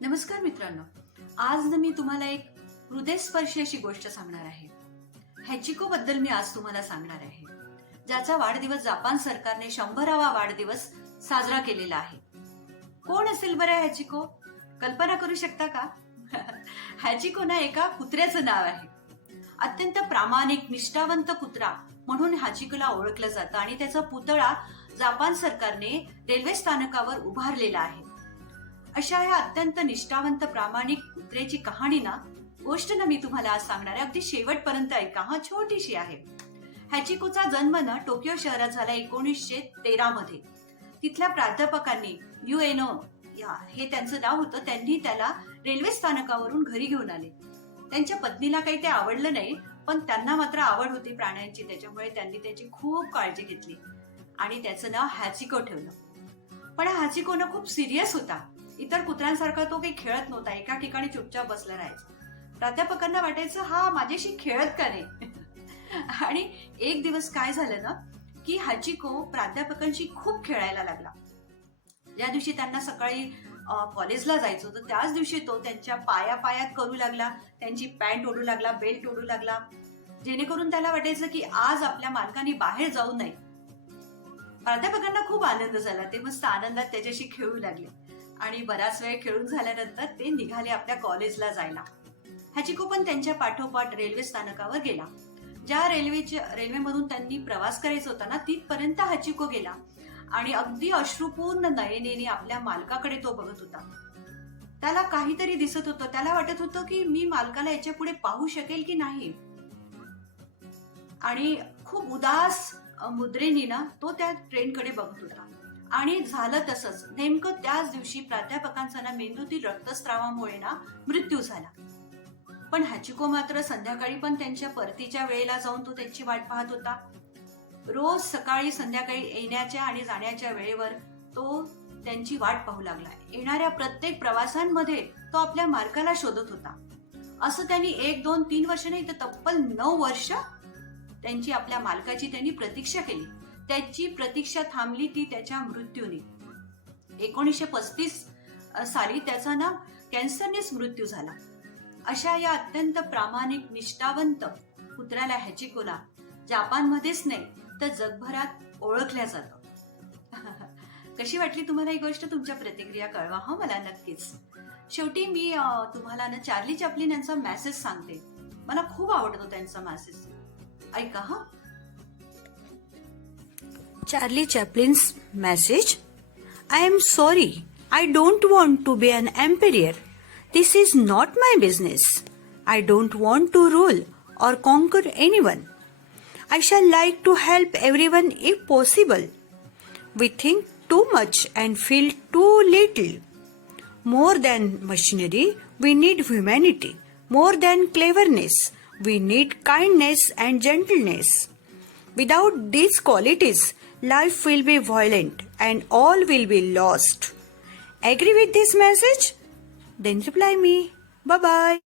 नमस्कार मित्रांनो, आज मी तुम्हाला एक हृदयस्पर्शी अशी गोष्ट सांगणार आहे. हॅचिको बद्दल मी आज तुम्हाला सांगणार आहे, ज्याचा वाढदिवस जपान सरकारने 100वा वाढदिवस साजरा केलेला आहे. कोण असेल बरं हॅचिको? कल्पना करू शकता का? हॅचिको ना एका कुत्र्याचं नाव आहे. अत्यंत प्रामाणिक निष्ठावंत कुत्रा म्हणून हॅचिकोला ओळखलं जातं आणि त्याचा पुतळा जपान सरकारने रेल्वे स्थानकावर उभारलेला आहे. अशा या अत्यंत निष्ठावंत प्रामाणिक कुत्र्याची कहाणी गोष्ट मी तुम्हाला आज सांगणार आहे. अगदी शेवटपर्यंत ऐका. छोटीशी आहे. हॅचिकोचा जन्म टोकियो शहरात झाला 1913 मध्ये. तिथल्या प्राध्यापकांनी युएनो हे त्यांचं नाव होतं, त्यांनी त्याला रेल्वे स्थानकावरून घरी घेऊन आले. त्यांच्या पत्नीला काही ते आवडलं नाही, पण त्यांना मात्र आवड होती प्राण्यांची, त्याच्यामुळे त्यांनी त्याची खूप काळजी घेतली आणि त्याचं नाव हॅचिको ठेवलं. पण हॅचिको खूप सिरियस होता. इतर कुत्र्यांसारखा तो काही खेळत नव्हता, एका ठिकाणी चुपचाप बसला राहायचा. प्राध्यापकांना वाटायचं हा माझ्याशी खेळत का नाही. आणि एक दिवस काय झालं की हॅचिको प्राध्यापकांशी खूप खेळायला लागला. ज्या दिवशी त्यांना सकाळी कॉलेजला जायचं होतं त्याच दिवशी तो त्यांच्या पायात करू लागला, त्यांची पॅन्ट ओढू लागला, बेल्ट ओढू लागला, जेणेकरून त्याला वाटायचं की आज आपल्या मालकाने बाहेर जाऊ नये. प्राध्यापकांना खूप आनंद झाला. ते मस्त आनंदात त्याच्याशी खेळू लागले आणि बराच वेळ खेळून झाल्यानंतर ते निघाले आपल्या कॉलेजला जायला. हॅचिको पण त्यांच्या पाठोपाठ रेल्वे स्थानकावर गेला. ज्या रेल्वेमधून त्यांनी प्रवास करायचा होता तिथपर्यंत हॅचिको गेला आणि अगदी अश्रुपूर्ण नयनेने आपल्या मालकाकडे तो बघत होता. त्याला काहीतरी दिसत होतं. त्याला वाटत होतं की मी मालकाला याच्या पुढे पाहू शकेल की नाही, आणि खूप उदास मुद्रेनी तो त्या ट्रेनकडे बघत होता. आणि झालं तसंच. नेमकं त्याच दिवशी प्राध्यापकांचा मेंदूतील रक्तस्रावामुळे मृत्यू झाला. पण हॅचिको मात्र संध्याकाळी पण त्यांच्या परतीच्या वेळेला जाऊन तो त्यांची वाट पाहत होता. रोज सकाळी संध्याकाळी येण्याच्या आणि जाण्याच्या वेळेवर तो त्यांची वाट पाहू लागला. येणाऱ्या प्रत्येक प्रवासांमध्ये तो आपल्या मालकाला शोधत होता. असं त्यांनी 1, 2, 3 वर्ष नाही तर तब्बल 9 वर्ष त्यांची आपल्या मालकाची त्यांनी प्रतीक्षा केली. त्याची प्रतीक्षा थांबली ती त्याच्या मृत्यूने. 1935 साली त्याचा कॅन्सरनेच मृत्यू झाला. अशा या अत्यंत प्रामाणिक निष्ठावंत कुत्र्याला हॅचिकोला जपानमध्येच नाही तर जगभरात ओळखल्या जातं. कशी वाटली तुम्हाला ही गोष्ट? तुमच्या प्रतिक्रिया कळवा मला नक्कीच. शेवटी मी तुम्हाला चार्ली चॅप्लिन यांचा मेसेज सांगते. मला खूप आवडतो त्यांचा मेसेज. ऐका. Charlie Chaplin's message. I am sorry. I don't want to be an emperor. This is not my business. I don't want to rule or conquer anyone. I shall like to help everyone if possible. We think too much and feel too little. More than machinery, we need humanity. More than cleverness, we need kindness and gentleness. Without these qualities, life will be violent and all will be lost. Agree with this message? Then reply me. Bye-bye.